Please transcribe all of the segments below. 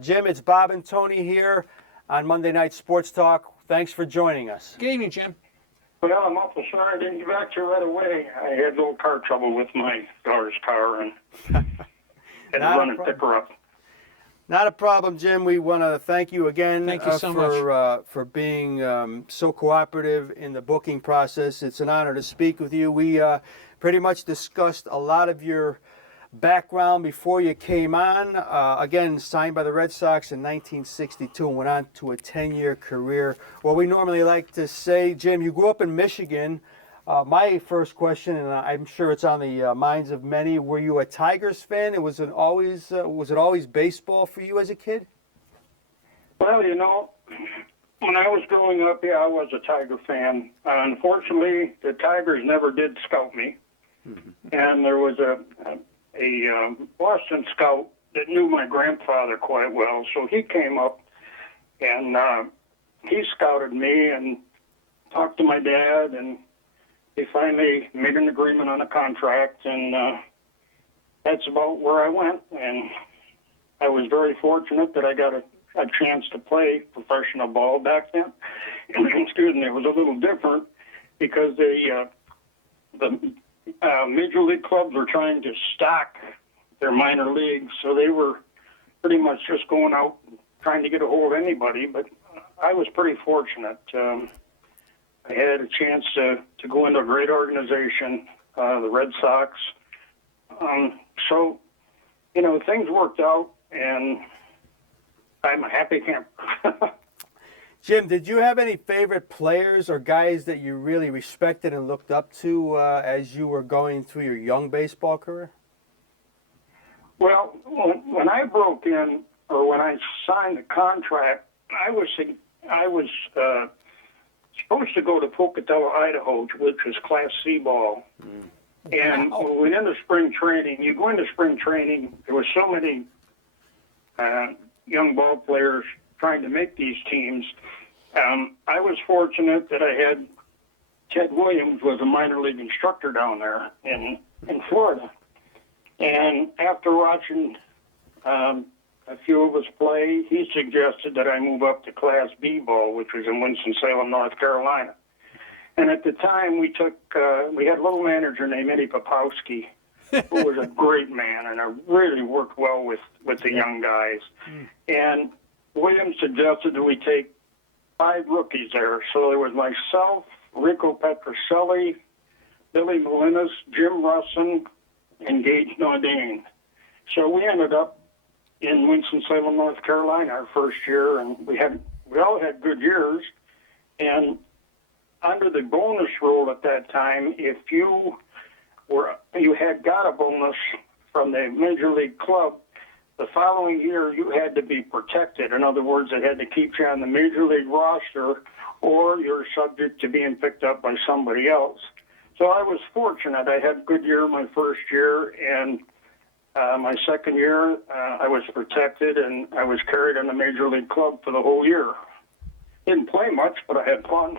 Jim, it's Bob and Tony here on Monday Night Sports Talk. Thanks for joining us. Good evening, Jim. Well, I'm awful sorry I didn't get back to you right away. I had a little car trouble with my daughter's car and had to run and pick her up. Not a problem, Jim. We want to thank you again Thank you so much for being so cooperative in the booking process. It's an honor to speak with you. We pretty much discussed a lot of your background before you came on. Again, signed by the Red Sox in 1962 and went on to a 10-year career. What we normally like to say, Jim, you grew up in Michigan. My first question, and I'm sure it's on the minds of many, were you a Tigers fan? Was it always baseball for you as a kid? Well, you know, when I was growing up, yeah, I was a Tiger fan. Unfortunately, the Tigers never did scout me. Mm-hmm. And there was a Boston scout that knew my grandfather quite well, so he came up and he scouted me and talked to my dad, and they finally made an agreement on a contract, and that's about where I went. And I was very fortunate that I got a chance to play professional ball back then. Excuse me, it was a little different because the major league clubs were trying to stock their minor leagues, so they were pretty much just going out trying to get a hold of anybody. But I was pretty fortunate. I had a chance to go into a great organization, the Red Sox. So, you know, things worked out, and I'm a happy camper. Jim, did you have any favorite players or guys that you really respected and looked up to as you were going through your young baseball career? Well, when I broke in, or when I signed the contract, I was supposed to go to Pocatello, Idaho, which was Class C ball. Mm. And when we went into spring training, you go into spring training, there were so many young ball players trying to make these teams. I was fortunate that I had Ted Williams was a minor league instructor down there in Florida. And after watching a few of us play, he suggested that I move up to Class B ball, which was in Winston-Salem, North Carolina. And at the time, we had a little manager named Eddie Popowski, who was a great man, and I really worked well with the young guys. And Williams suggested that we take 5 rookies there. So there was myself, Rico Petrocelli, Billy Molinas, Jim Russin, and Gage Nordane. So we ended up in Winston-Salem, North Carolina, our first year, and we all had good years. And under the bonus rule at that time, if you had got a bonus from the major league club, the following year you had to be protected. In other words, they had to keep you on the major league roster, or you're subject to being picked up by somebody else. So I was fortunate. I had a good year my first year, and my second year I was protected, and I was carried on the major league club for the whole year. Didn't play much, but I had fun.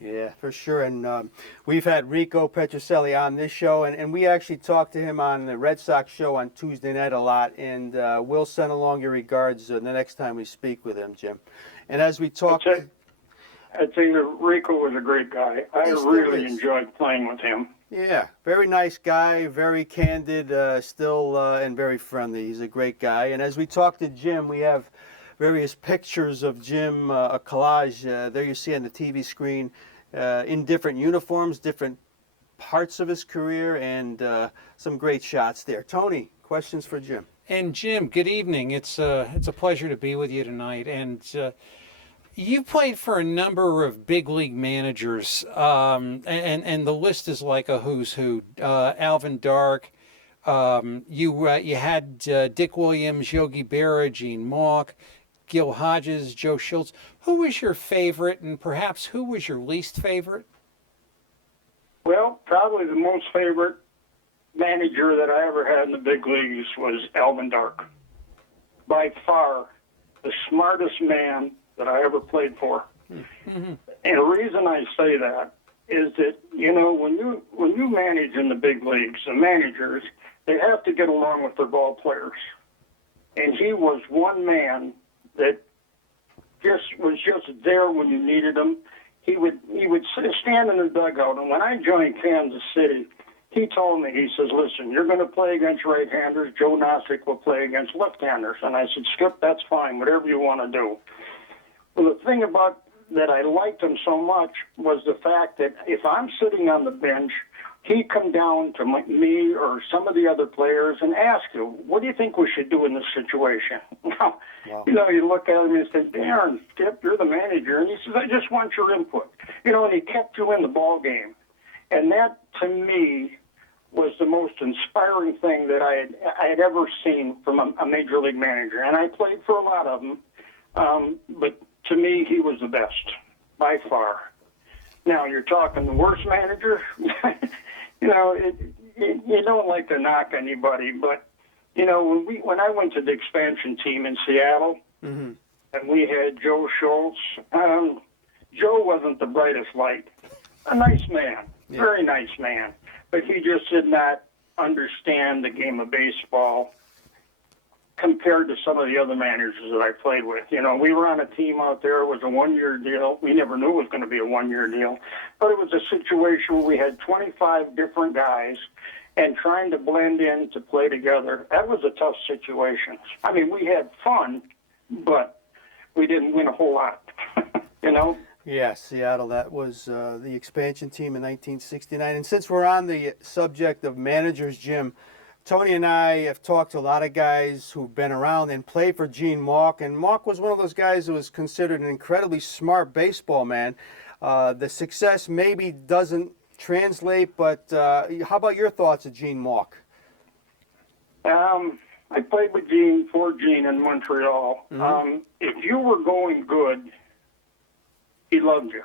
Yeah, for sure. And we've had Rico Petrocelli on this show, and we actually talked to him on the Red Sox show on Tuesday night a lot, and we'll send along your regards the next time we speak with him, Jim. And as we talk... I'd say that Rico was a great guy. I really enjoyed playing with him. Yeah, very nice guy, very candid, and very friendly. He's a great guy. And as we talk to Jim, we have various pictures of Jim, a collage there you see on the TV screen, in different uniforms, different parts of his career, and some great shots there. Tony, questions for Jim? And Jim, good evening. It's a pleasure to be with you tonight. And you played for a number of big league managers, and the list is like a who's who. Alvin Dark, you had Dick Williams, Yogi Berra, Gene Mauch, Gil Hodges, Joe Schultz. Who was your favorite, and perhaps who was your least favorite? Well, probably the most favorite manager that I ever had in the big leagues was Alvin Dark. By far, the smartest man that I ever played for. Mm-hmm. And the reason I say that is that, you know, when you manage in the big leagues, the managers, they have to get along with their ball players. and he was one man that was just there when you needed him. He would stand in the dugout, and when I joined Kansas City, he told me, he says, listen, you're going to play against right-handers. Joe Nosick will play against left-handers. And I said, Skip, that's fine, whatever you want to do. Well, the thing about that I liked him so much was the fact that if I'm sitting on the bench, he'd come down to me or some of the other players and ask you, what do you think we should do in this situation? Now, Wow. You look at him and say, Darren, Skip, you're the manager. And he says, I just want your input. And he kept you in the ball game. And that, to me, was the most inspiring thing that I had ever seen from a major league manager. And I played for a lot of them, but to me, he was the best, by far. Now, you're talking the worst manager. You don't like to knock anybody, but, when I went to the expansion team in Seattle, Mm-hmm. and we had Joe Schultz, Joe wasn't the brightest light. A nice man, very nice man, but he just did not understand the game of baseball compared to some of the other managers that I played with. We were on a team out there. It was a one-year deal. We never knew it was going to be a one-year deal. But it was a situation where we had 25 different guys, and trying to blend in to play together, that was a tough situation. I mean, we had fun, but we didn't win a whole lot, Yeah, Seattle, that was the expansion team in 1969. And since we're on the subject of managers, Jim, Tony and I have talked to a lot of guys who've been around and played for Gene Mauch, and Mauch was one of those guys who was considered an incredibly smart baseball man. The success maybe doesn't translate, but how about your thoughts of Gene Mauch? I played with Gene, for Gene in Montreal. Mm-hmm. If you were going good, he loved you.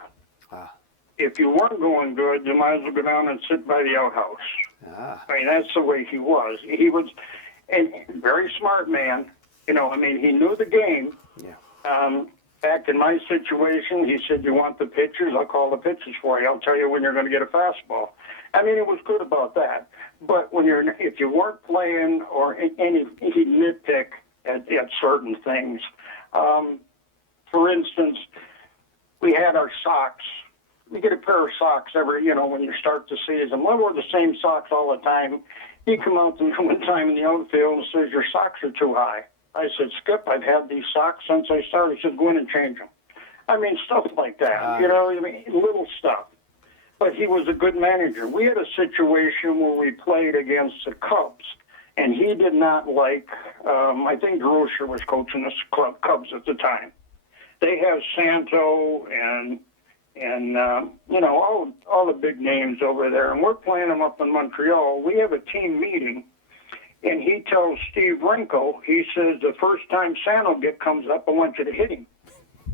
Ah. If you weren't going good, you might as well go down and sit by the outhouse. Ah. I mean, that's the way he was. He was a very smart man. He knew the game. Yeah. Back in my situation, he said, you want the pitchers? I'll call the pitchers for you. I'll tell you when you're going to get a fastball. I mean, it was good about that. But if you weren't playing or he'd nitpick at certain things. For instance, we had our socks. We get a pair of socks every, when you start the season. We wore the same socks all the time. He come out to me one time in the outfield and says, your socks are too high. I said, Skip, I've had these socks since I started. He said, go in and change them. I mean, stuff like that, little stuff. But he was a good manager. We had a situation where we played against the Cubs, and he did not like, I think Gosger was coaching the Cubs at the time. They have Santo and all the big names over there, and we're playing them up in Montreal. We have a team meeting, and he tells Steve Rinko, he says, the first time Santo comes up, I want you to hit him.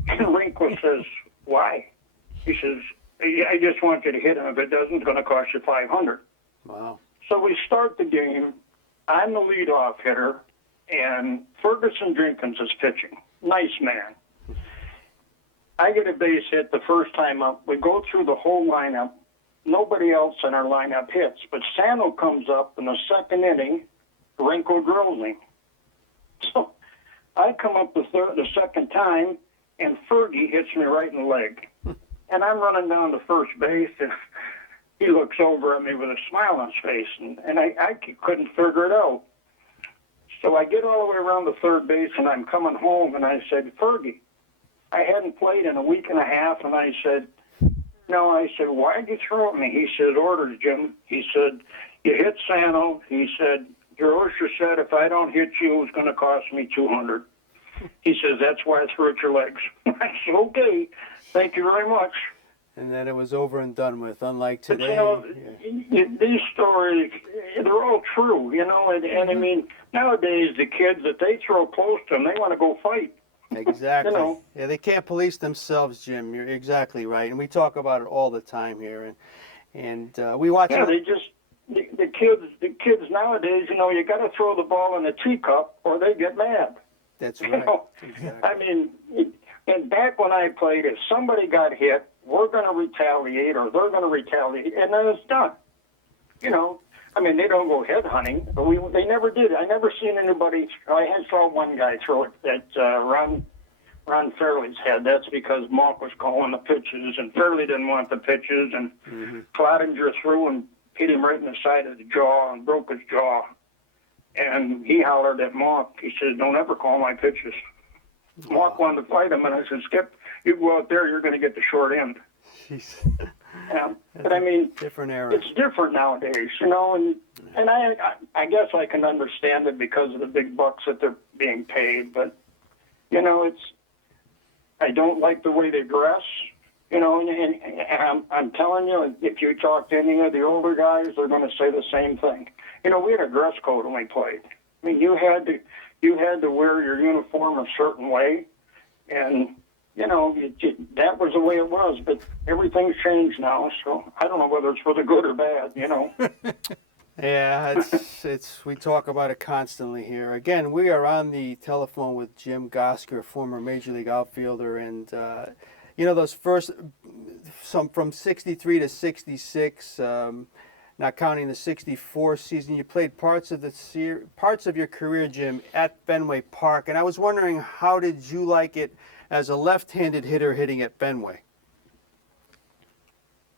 And Rinko says, why? He says, I just want you to hit him. If it doesn't, it's going to cost you $500. Wow. So we start the game. I'm the leadoff hitter, and Ferguson Jenkins is pitching. Nice man. I get a base hit the first time up. We go through the whole lineup. Nobody else in our lineup hits. But Santo comes up in the second inning. Rinko drills me. So I come up the second time, and Fergie hits me right in the leg. And I'm running down to first base, and he looks over at me with a smile on his face, and I couldn't figure it out. So I get all the way around the third base, and I'm coming home, and I said, Fergie, I hadn't played in a week and a half, and I said, why'd you throw at me? He said, orders, Jim. He said, you hit Santo. He said, your Osher said if I don't hit you, it's going to cost me $200. He says, that's why I threw at your legs. I said, okay, thank you very much. And then it was over and done with, unlike today. But, these stories, they're all true, and I mean, nowadays the kids, if they throw close to them, they want to go fight. Exactly. Yeah, they can't police themselves, Jim. You're exactly right. And we talk about it all the time here. And we watch Yeah, the kids nowadays, you got to throw the ball in a teacup or they get mad. That's right. Exactly. I mean, and back when I played, if somebody got hit, we're going to retaliate or they're going to retaliate, and then it's done. I mean, they don't go head hunting, but they never did. I never seen anybody. I saw one guy throw it at Ron Fairley's head. That's because Mauch was calling the pitches, and Fairley didn't want the pitches, and Clottinger threw and hit him right in the side of the jaw and broke his jaw. And he hollered at Mauch. He said, "Don't ever call my pitches." Mauch wanted to fight him, and I said, "Skip, you go out there, you're going to get the short end." Jeez. Yeah, but I mean, Different era. it's different nowadays, you know, and I guess I can understand it because of the big bucks that they're being paid, but you know, I don't like the way they dress, you know, and I'm telling you, if you talk to any of the older guys, they're going to say the same thing. You know, we had a dress code when we played. I mean, you had to wear your uniform a certain way, and you know, that was the way it was, but everything's changed now, so I don't know whether it's for the good or bad, you know. Yeah, it's we talk about it constantly here. Again, we are on the telephone with Jim Gosger, former Major League outfielder, and you know, those first, some from 63 to 66, not counting the 64 season, you played parts of your career, Jim, at Fenway Park, and I was wondering, how did you like it as a left-handed hitter hitting at Fenway?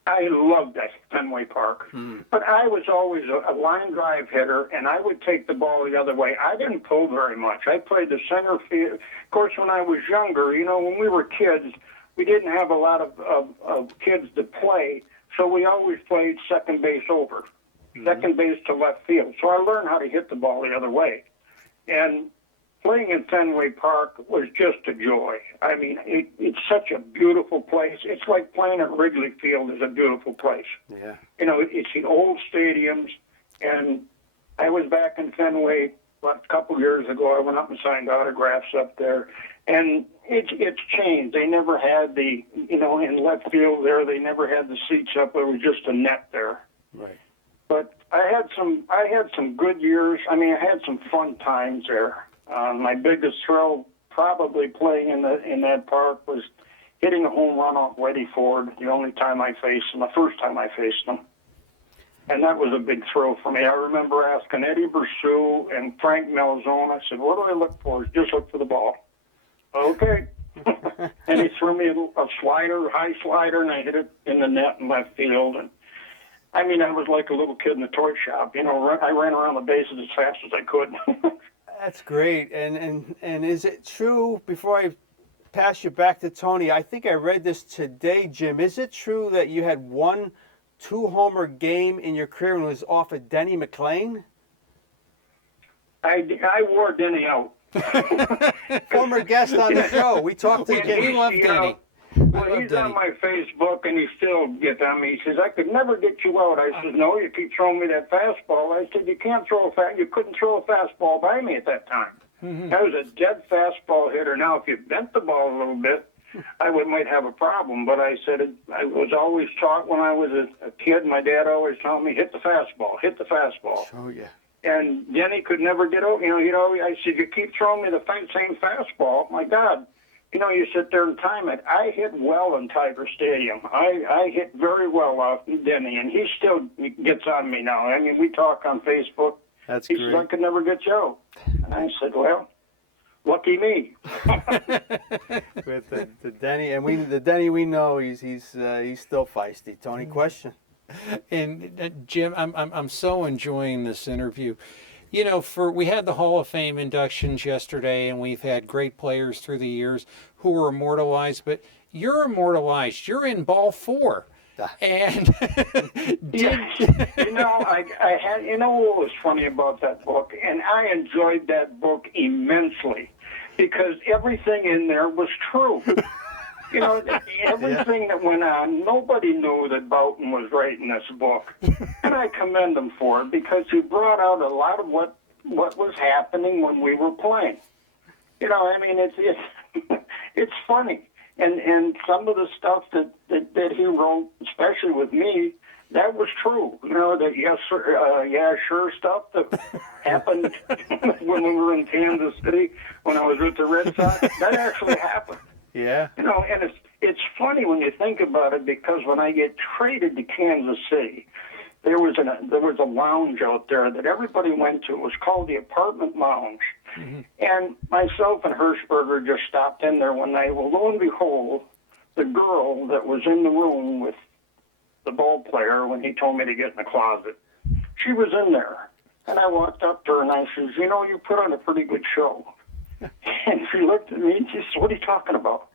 I loved that Fenway Park, but I was always a line drive hitter, and I would take the ball the other way. I didn't pull very much. I played the center field. Of course, when I was younger, you know, when we were kids, we didn't have a lot of kids to play, so we always played second base over, second base to left field. So I learned how to hit the ball the other way. And playing in Fenway Park was just a joy. I mean, it's such a beautiful place. It's like playing at Wrigley Field is a beautiful place. Yeah. You know, it's the old stadiums, and I was back in Fenway a couple years ago. I went up and signed autographs up there, and it's changed. They never had the, you know, in left field there, they never had the seats up. There was just a net there. Right. But I had some good years. I mean, I had some fun times there. My biggest thrill, probably playing in that park, was hitting a home run off Eddie Ford. The only time I faced him, the first time I faced him, and that was a big thrill for me. I remember asking Eddie Bersu and Frank Melzone. I said, "What do I look for?" Just look for the ball. Okay. And he threw me a slider, high slider, and I hit it in the net in left field. And I mean, I was like a little kid in the toy shop. You know, I ran around the bases as fast as I could. That's great. And is it true, before I pass you back to Tony, I think I read this today, Jim, is it true that you had one two-homer game in your career and it was off of Denny McLain? I wore Denny out. Former guest on the show. We talked to him. We love Denny. Well, he's on my Facebook, and he still gets on me. He says, "I could never get you out." I said, "No, you keep throwing me that fastball." I said, "You can't throw you couldn't throw a fastball by me at that time." I was a dead fastball hitter. Now, if you bent the ball a little bit, I might have a problem. But I said, I was always taught when I was a kid, my dad always told me, hit the fastball, hit the fastball. Oh, yeah. And Denny could never get over. You know, I said, "You keep throwing me the same fastball. My God. You know, you sit there and time it." I hit well in Tiger Stadium. I hit very well off Denny, and he still gets on me now. I mean, we talk on Facebook. That's he great. says, "I could never get you out." And I said, "Well, lucky me." With the Denny, and the Denny we know, he's still feisty. Tony, question. And Jim, I'm so enjoying this interview. You know, we had the Hall of Fame inductions yesterday, and we've had great players through the years who were immortalized. But you're immortalized. You're in Ball 4, and You know, I had. You know what was funny about that book, and I enjoyed that book immensely because everything in there was true. You know, everything that went on, nobody knew that Boughton was writing this book. And I commend him for it because he brought out a lot of what was happening when we were playing. You know, I mean, it's funny. And some of the stuff that he wrote, especially with me, that was true. You know, that yeah, sure stuff that happened when we were in Kansas City, when I was with the Red Sox, that actually happened. Yeah. You know, and it's funny when you think about it because when I get traded to Kansas City, there was a lounge out there that everybody went to. It was called the Apartment Lounge. And myself and Hirschberger just stopped in there one night. Well, lo and behold, the girl that was in the room with the ball player when he told me to get in the closet, she was in there. And I walked up to her and I says, you know, you put on a pretty good show. And she looked at me and she said, what are you talking about?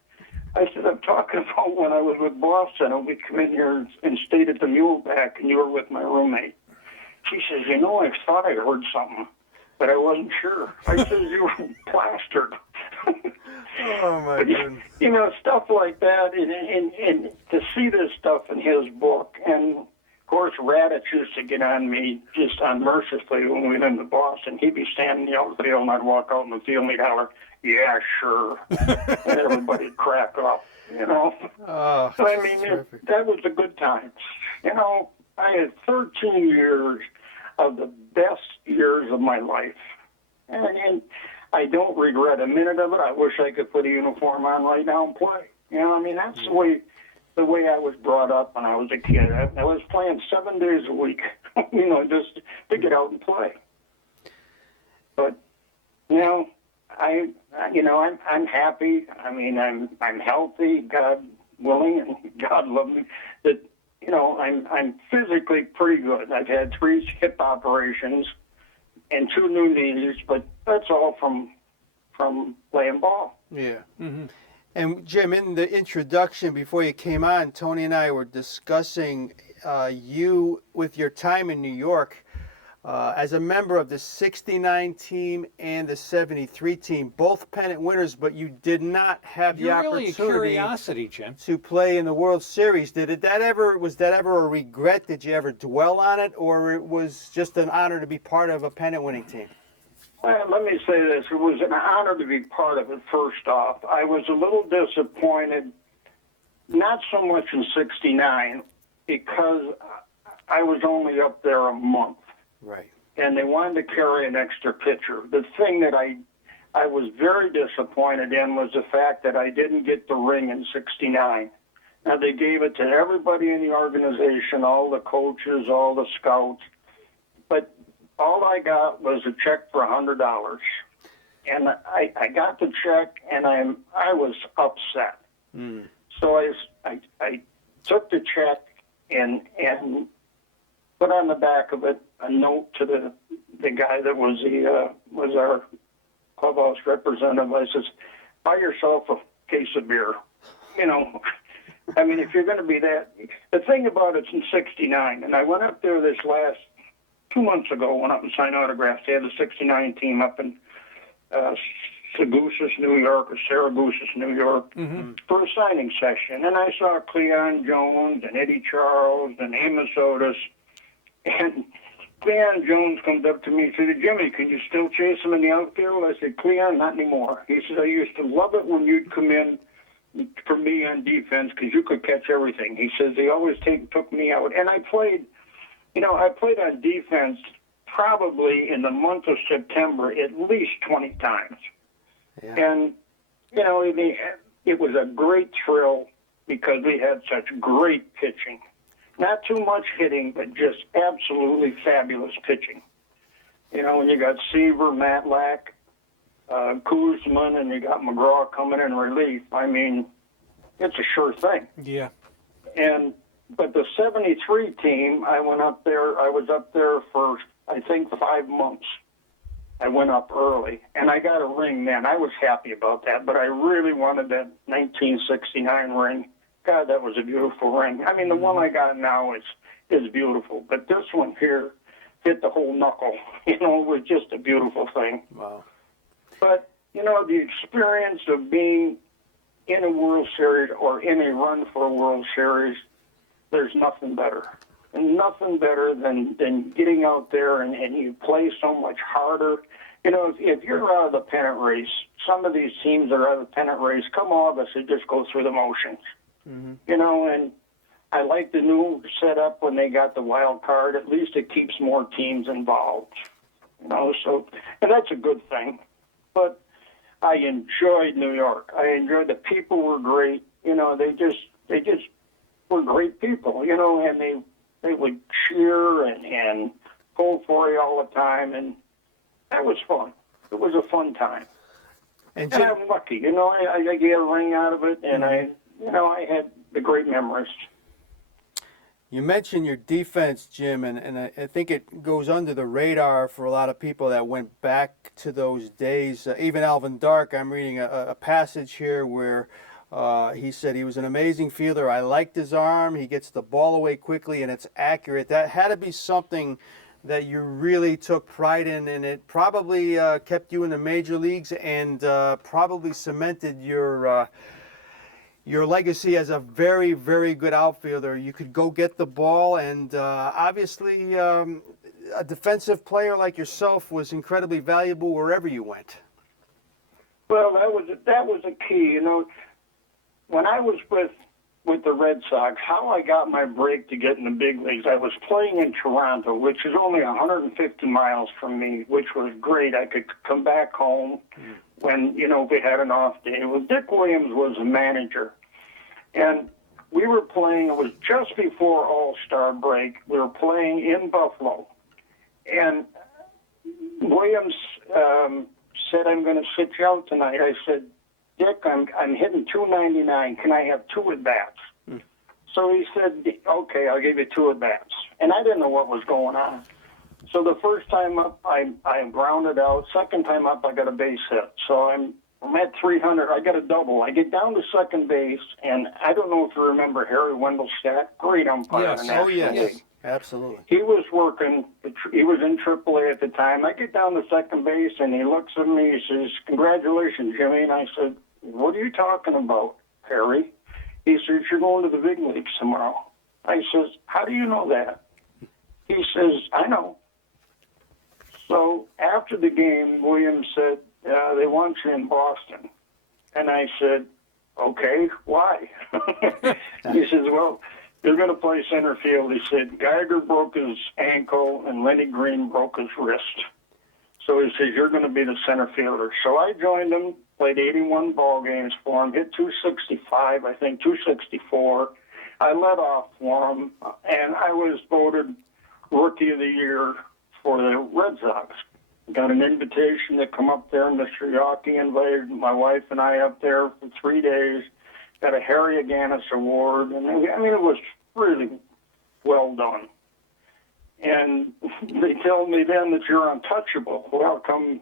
I said, I'm talking about when I was with Boston and we come in here and stayed at the Muleback and you were with my roommate. She says, you know, I thought I heard something, but I wasn't sure. I said, you were plastered. Oh, my goodness. You know, stuff like that, and to see this stuff in his book, and of course, Radich used to get on me just unmercifully when we went into Boston. He'd be standing in the outfield, and I'd walk out in the field, and he'd holler, yeah, sure. And everybody'd crack up, you know. Oh, So, I mean, terrific. that was the good times. You know, I had 13 years of the best years of my life. And I don't regret a minute of it. I wish I could put a uniform on right now and play. You know, I mean, that's the way I was brought up when I was a kid. I was playing 7 days a week, you know, just to get out and play. But, you know, I'm happy. I mean, I'm healthy, God willing, and God love me. That, you know, I'm physically pretty good. I've had 3 hip operations and 2 new knees, but that's all from playing ball. Yeah. And Jim, in the introduction before you came on, Tony and I were discussing you with your time in New York as a member of the '69 team and the '73 team, both pennant winners, but you did not have the You're really a opportunity curiosity, Jim. to play in the World Series. Was that ever a regret? Did you ever dwell on it, or it was just an honor to be part of a pennant winning team? Well, let me say this. It was an honor to be part of it, first off. I was a little disappointed, not so much in '69, because I was only up there a month. Right. And they wanted to carry an extra pitcher. The thing that I was very disappointed in was the fact that I didn't get the ring in '69. Now, they gave it to everybody in the organization, all the coaches, all the scouts, but all I got was a check for $100. And I got the check, and I was upset. So I took the check and put on the back of it a note to the guy that was our clubhouse representative. I says, buy yourself a case of beer. You know, I mean, if you're going to be that. The thing about it's in '69, and I went up there this last 2 months ago, went up and signed autographs. They had the '69 team up in Saragossa, New York, for a signing session. And I saw Cleon Jones and Eddie Charles and Amos Otis. And Cleon Jones comes up to me and said, Jimmy, can you still chase him in the outfield? I said, Cleon, not anymore. He said, I used to love it when you'd come in for me on defense because you could catch everything. He says, they always took me out. And I played on defense probably in the month of September at least 20 times. Yeah. And, you know, it was a great thrill because we had such great pitching. Not too much hitting, but just absolutely fabulous pitching. You know, when you got Seaver, Matlack, Kuzman, and you got McGraw coming in relief, I mean, it's a sure thing. Yeah. But the '73 team, I was up there for, I think, 5 months. I went up early, and I got a ring then. I was happy about that, but I really wanted that 1969 ring. God, that was a beautiful ring. I mean, the one I got now is beautiful, but this one here hit the whole knuckle. You know, it was just a beautiful thing. Wow. But, you know, the experience of being in a World Series or in a run for a World Series, there's nothing better. And nothing better than getting out there and you play so much harder. You know, if you're out of the pennant race, some of these teams that are out of the pennant race, come August, they just go through the motions. You know, and I like the new setup when they got the wild card. At least it keeps more teams involved. You know, so, and that's a good thing. But I enjoyed New York. I enjoyed the people were great. You know, they just were great people, you know, and they they would cheer and pull for you all the time, and that was fun. It was a fun time. And And Jim, I'm lucky, you know, I get a ring out of it, and I had the great memories. you mentioned your defense, Jim, and I think it goes under the radar for a lot of people that went back to those days. Even Alvin Dark, I'm reading a passage here where he said he was an amazing fielder. I liked his arm. He gets the ball away quickly, and it's accurate. That had to be something that you really took pride in, and it probably kept you in the major leagues and probably cemented your legacy as a very, very good outfielder. You could go get the ball, and obviously a defensive player like yourself was incredibly valuable wherever you went. Well, that was a key, you know. When I was with the Red Sox, how I got my break to get in the big leagues, I was playing in Toronto, which is only 150 miles from me, which was great. I could come back home when, you know, we had an off day. Well, Dick Williams was the manager, and we were playing, it was just before All-Star break, we were playing in Buffalo, and Williams said, I'm going to sit you out tonight. I said, Dick, I'm hitting 299. Can I have 2 at-bats? So he said, okay, I'll give you 2 at-bats. And I didn't know what was going on. So the first time up, I grounded out. Second time up, I got a base hit. So I'm at 300. I got a double. I get down to second base, and I don't know if you remember Harry Wendelstadt, great umpire. Yes. In the National League. Absolutely. He was working. He was in AAA at the time. I get down to second base, and he looks at me. He says, congratulations, Jimmy. And I said, what are you talking about, Harry? He says, you're going to the big leagues tomorrow. I says, how do you know that? He says, I know. So after the game, Williams said, they want you in Boston. And I said, okay, why? He says, well, you're going to play center field. He said, Geiger broke his ankle and Lenny Green broke his wrist. So he says, you're going to be the center fielder. So I joined him, played 81 ball games for him, hit 265, I think 264. I led off for him, and I was voted Rookie of the Year for the Red Sox. Got an invitation to come up there. Mr. Yogi invited my wife and I up there for 3 days. Got a Harry Aganis Award, and I mean, it was really well done. And they told me then that you're untouchable. Well, come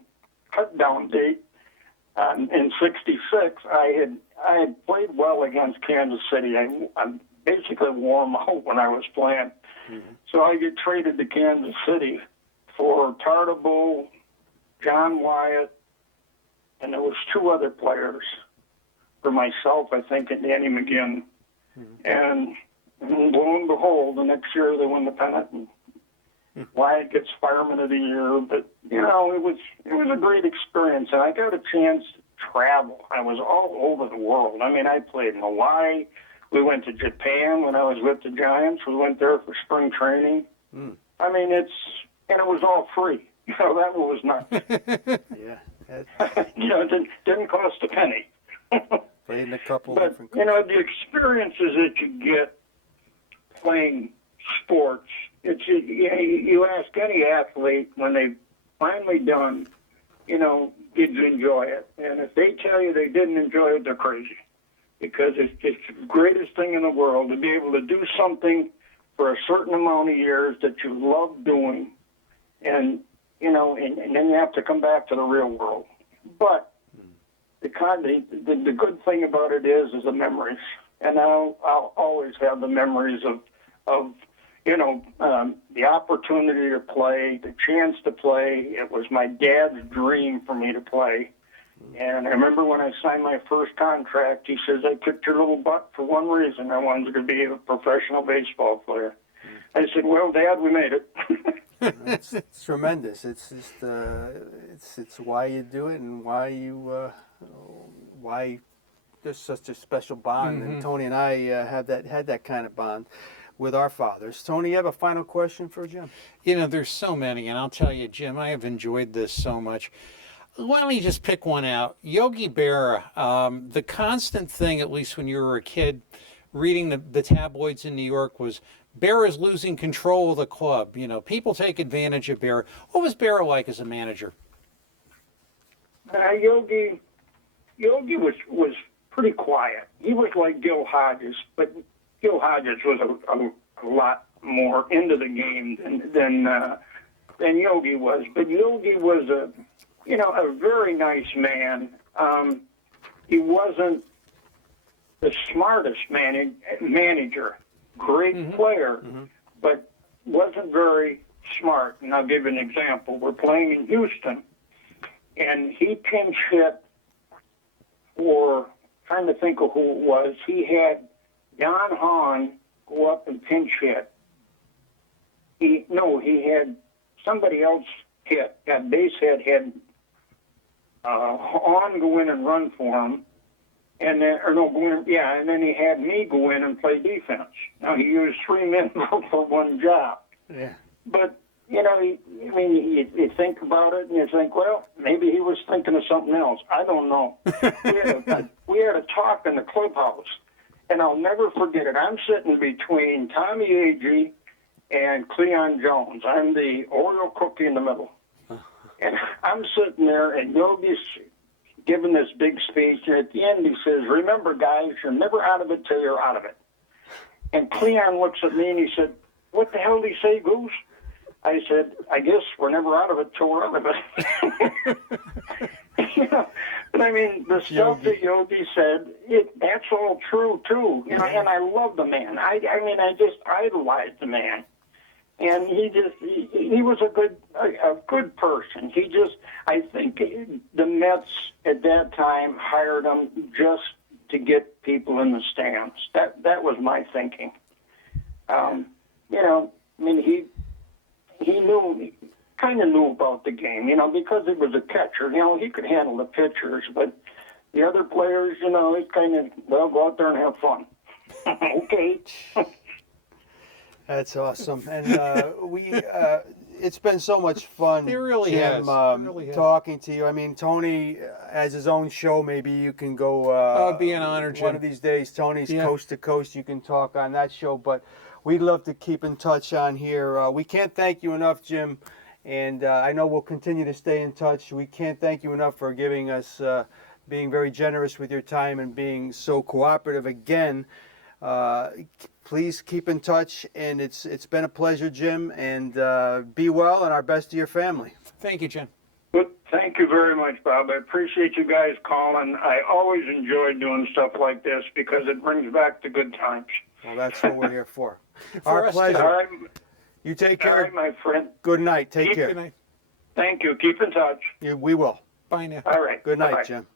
cut down date, in '66, I had played well against Kansas City. I basically wore them out when I was playing. So I get traded to Kansas City for Tartable, John Wyatt, and there was 2 other players. For myself, I think, and Danny McGinn. And lo and behold, the next year they won the pennant, and Wyatt gets Fireman of the Year. But, you know, it was a great experience, and I got a chance to travel. I was all over the world. I mean, I played in Hawaii. We went to Japan when I was with the Giants. We went there for spring training. I mean, and it was all free. You know, that was nice. Yeah. You know, it didn't cost a penny. Played in a couple But, different you know, the experiences that you get playing sports, you ask any athlete when they've finally done, you know, did you enjoy it? And if they tell you they didn't enjoy it, they're crazy. Because it's the greatest thing in the world to be able to do something for a certain amount of years that you love doing. And, you know, and then you have to come back to the real world. But the good thing about it is the memories, and I'll always have the memories of you know, the opportunity to play, the chance to play. It was my dad's dream for me to play, and I remember when I signed my first contract, he says, I kicked your little butt for one reason. I wanted you to be a professional baseball player. I said, well, Dad, we made it. It's tremendous. It's just it's why you do it and why there's such a special bond. And Tony and I had that kind of bond with our fathers. Tony, you have a final question for Jim? You know, there's so many, and I'll tell you, Jim, I have enjoyed this so much. Why don't you just pick one out? Yogi Berra, the constant thing, at least when you were a kid, reading the tabloids in New York, was Berra's losing control of the club. You know, people take advantage of Berra. What was Berra like as a manager? Yogi was pretty quiet. He was like Gil Hodges, but Gil Hodges was a lot more into the game than Yogi was. But Yogi was a very nice man. He wasn't the smartest manager, great player, but wasn't very smart. And I'll give you an example. We're playing in Houston, and he pinch hit for, trying to think of who it was, he had Don Hahn go up and pinch hit. He had somebody else hit, got base hit, had Hahn go in and run for him, and then he had me go in and play defense. Now, he used 3 men for one job. Yeah. But, you think about it and you think, well, maybe he was thinking of something else. I don't know. We had a talk in the clubhouse, and I'll never forget it. I'm sitting between Tommy Agee and Cleon Jones. I'm the Oreo cookie in the middle. And I'm sitting there, and Yogi's giving this big speech, and at the end he says, remember, guys, you're never out of it till you're out of it. And Cleon looks at me and he said, what the hell did he say, Goose? I said, I guess we're never out of it till we're out of it. But I mean, the stuff that Yogi said, that's all true too. And I love the man. I just idolized the man. And he was a good person. I think the Mets at that time hired him just to get people in the stands. That was my thinking. He kind of knew about the game, because it was a catcher. He could handle the pitchers, but the other players, he kind of, go out there and have fun. Okay. That's awesome, and it's been so much fun. It really Jim, has. It really has. Talking to you. I mean, Tony has his own show. Maybe you can go. It'd be an honor, Jim. One of these days, Tony's Coast to Coast. You can talk on that show, but we'd love to keep in touch on here. We can't thank you enough, Jim, and I know we'll continue to stay in touch. We can't thank you enough for giving us, being very generous with your time and being so cooperative again. Please keep in touch, and it's been a pleasure, Jim, and be well and our best to your family. Thank you, Jim. Well, thank you very much, Bob. I appreciate you guys calling. I always enjoy doing stuff like this because it brings back the good times. Well, that's what we're here for. For Our us, pleasure. All right, You take all care. right, my friend. Good night. Take care. Good night. Thank you. Keep in touch. We will. Bye now. All right. Good night, Bye-bye. Jim.